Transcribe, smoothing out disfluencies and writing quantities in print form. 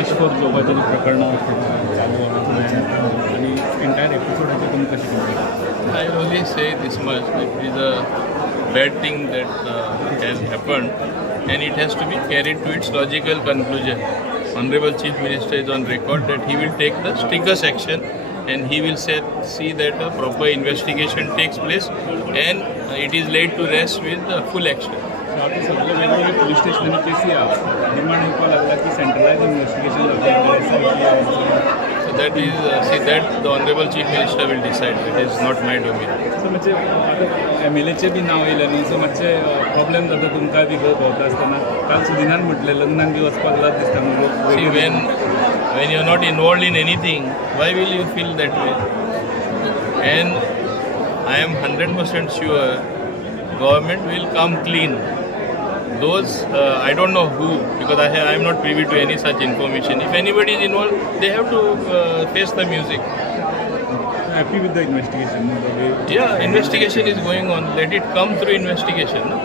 एशकोर जोगाचे जे प्रकरणं चालू आहे आणि एंटायर एपिसोडाची तुम्ही कशी complete I will only say this much, that it is a bad thing that has happened and it has to be carried to its logical conclusion. Honorable Chief Minister is on record that he will take the strictest action and he will see that a proper investigation takes place and it is laid to rest with full action. आता सगळे वेगवेगळे police स्टेशननी केसी निर्माण होवपाक लागला की centralise investigation जावपाक So that is, see that the Honorable Chief Minister will decide. It is not my domain. सो मातशें आतां MLAचें B नांव येयलें न्ही सो मातशें प्रॉब्लेम जाता तुमकां बी भोंवता आसतना काल सुदिनान म्हटलें लग्नाक बी वचपाक लाज दिसता म्हणून See, when you are not involved in anything, why will you feel that way? And I am 100% sure government will come clean. Those, I don't know who, because I am not privy to any such information. If anybody is involved, they have to face the music. Happy with the investigation? Yeah, investigation is going on. Let it come through investigation. No?